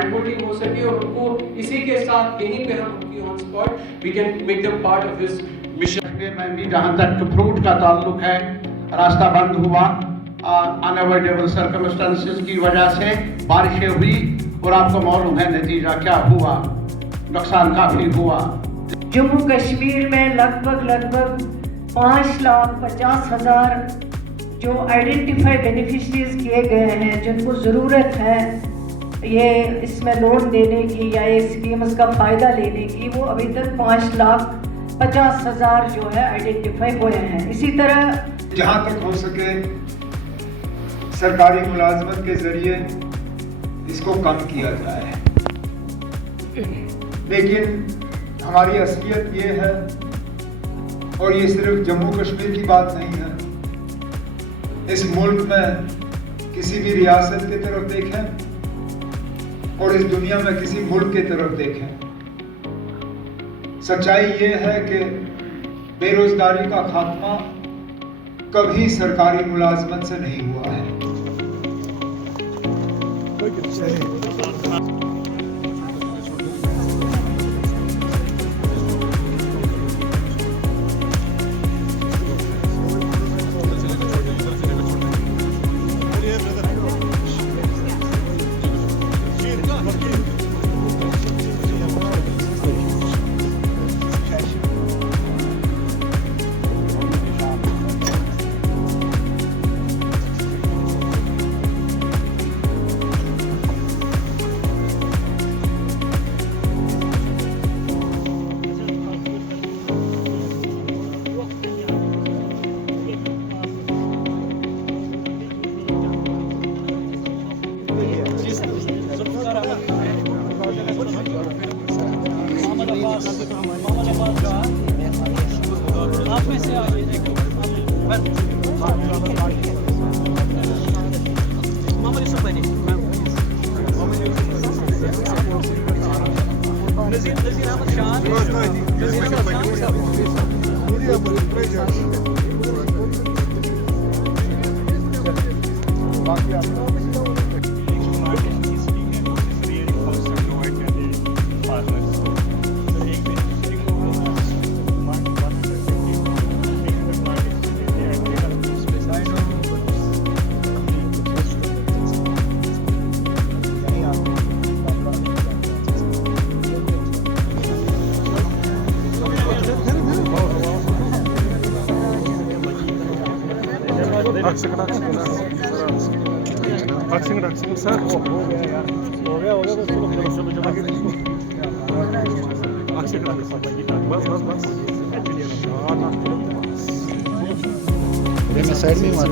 Hand holding हो सके और उनको इसी के साथ यहीं पे हम उनकी on spot we can make them part of his mission. में भी जहाँ तक फ्रूट का ताल्लुक है, रास्ता बंद हुआ अनअवॉइडेबल सर्कमस्टेंसेस की वजह से, बारिशें हुई और आपको मालूम है नतीजा क्या हुआ, नुकसान काफी हुआ। जम्मू कश्मीर में लगभग 5,50,000 जो आइडेंटिफाई बेनिफिशरीज किए गए हैं, जिनको ज़रूरत है ये इसमें लोन देने की या ये स्कीम्स का फ़ायदा लेने की, वो अभी तक 5,50,000 जो है आइडेंटिफाई हुए हैं। इसी तरह जहाँ तक हो सके सरकारी मुलाजमत के ज़रिए इसको कम किया जाए, लेकिन हमारी असलियत ये है, और ये सिर्फ जम्मू कश्मीर की बात नहीं है, इस मुल्क में किसी भी रियासत की तरफ देखें और इस दुनिया में किसी मुल्क की तरफ देखें, सच्चाई ये है कि बेरोजगारी का खात्मा कभी सरकारी मुलाजमत से नहीं हुआ है। आप में से आइए नज़ीर अहमद शान Aksing sir. हो गया बस चलो अक्षय बस मैं साइड में मार